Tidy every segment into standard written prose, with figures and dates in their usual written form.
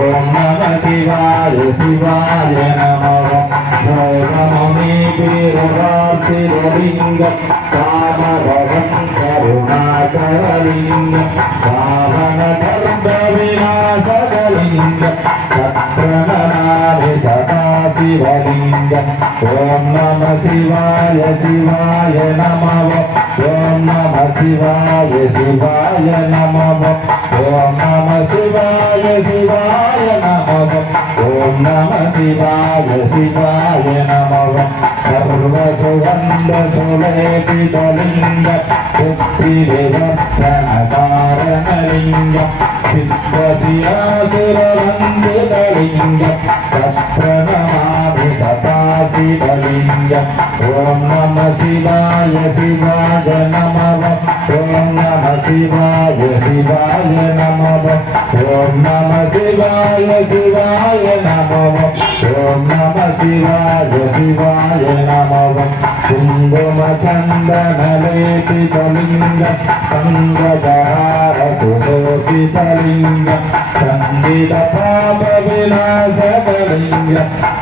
ஓம் நம சிவாய சிவாய நமோ சோமமி பீரவாசிரலிங்க காமரகம் கருணாகரலிங்க பாவன தர்ம விநாசகலிங்க சத்ரநாமி சதாசிவலிங்க ஓம் நம சிவாய சிவாய நமோ ஓம் நம சிவாய சிவாய நமோ ஓம் நம சிவாய சிவாய நமோ ஓம் நம சிவாய சிவாய நமோ சர்வ சுகந்த சுலேபிதலிங்க புத்தி விவர்த்தன காரணலிங்க சித்த சியாசுரவந்திதலிங்க தத்ரணமாமி சதாசிவலிங்க ஓம் நம சிவாய சிவாய நமோ ஓம் நம சிவாய சிவாய நமோ ஓம் நம சிவாய சிவாய நமோ ஓம் நம சிவாய சிவாய நமோ குங்கும சந்தனலேபிதலிங்க பங்கஜஹார சுசோபிதலிங்க சந்தித பாப விநாசகலிங்க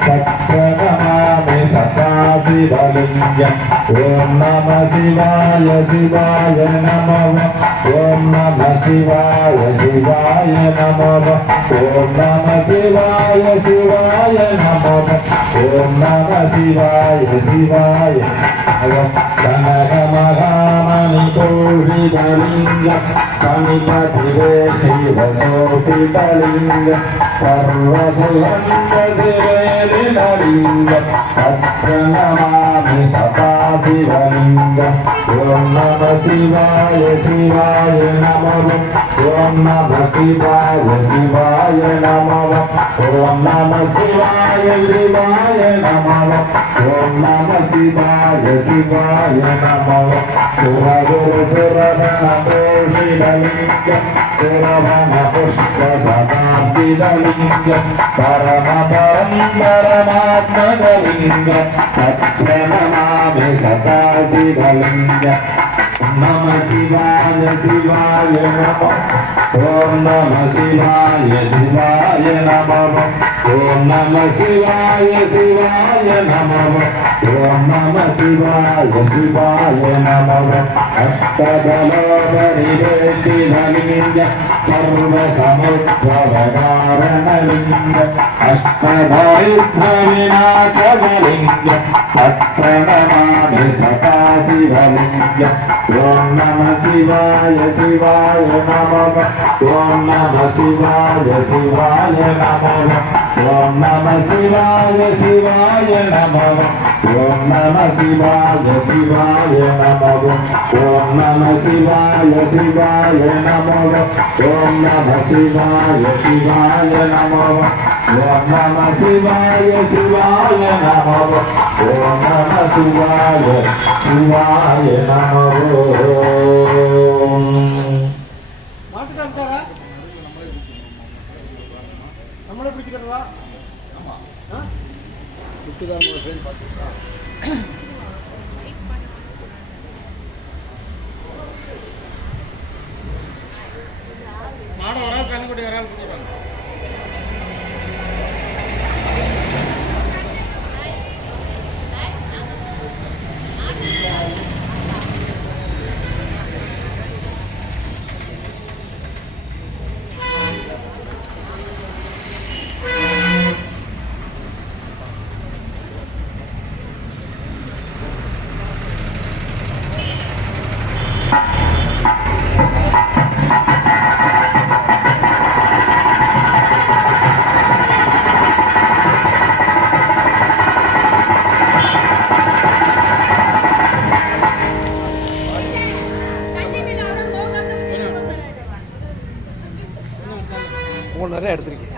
தத்ரணமாமி சதாசிவலிங்க ஓம் நம சிவாய சிவாய நமோ ஓம் நம சிவாய சிவாய நமோ ஓம் நம சிவாய சிவாய நமோ ஓம் நம சிவாய சிவாய கனக மகாமணி கோஷிதலிங்க கணிபதிரேஷிவசோபிதலிங்க சர்வசுகந்ததிரேலிதலிங்க தத்ரணமாமி சதாசிவலிங்க ஓம் நம சிவாய சிவாய நமோ ஓம் நம சிவாய சிவாய நமோ ஓம் நம சிவாய சிவாய நமோ ஓம் நம சிவாய சிவாய நமோ சுரகுரு சுரவண கோஷிதலிங்க சுரவண புஷ்ப சதாப்திதலிங்க பரம பரமாத்மகலிங்க தத்ரணமாமி சதாசிவலிங்க நம சிவாய சிவாய நமோ ஓம் நம சிவாய சிவாய நமோ ஓம் நம சிவாய சிவாய நமோ ஓம் நம சிவாய சிவாய நமோ அஷ்டதலோபரிவேட்டிதலிங்க சர்வசமுத்பவகாரணலிங்க அஷ்டதாரித்ர விநாசகலிங்க தத்ரணமாமி சதாசிவலிங்க ஓம் நம சிவாய சிவாய நமோ ஓம் நம சிவாய சிவாய நமோ ஓம் நம சிவாய சிவாய நமோ ஓம் நம சிவாய சிவாய நமோ ஓம் நம சிவாய சிவாய நமோ ஓம் நம சிவாய சிவாய நமோ ஓம் நம சிவாய சிவாய நமோ ஓம் நம சிவாய சிவாய நமோ நம்மளே பிடிச்சிக்கிறதா ஆமாம் சுட்டுதான் சரி பார்த்துக்கிட்டா மாடம் ஒரு ஆள் கண்ணுக்குட்டி ஒரு ஆள் கொடுக்குறாங்க நிறைய எடுத்துருக்கீங்க.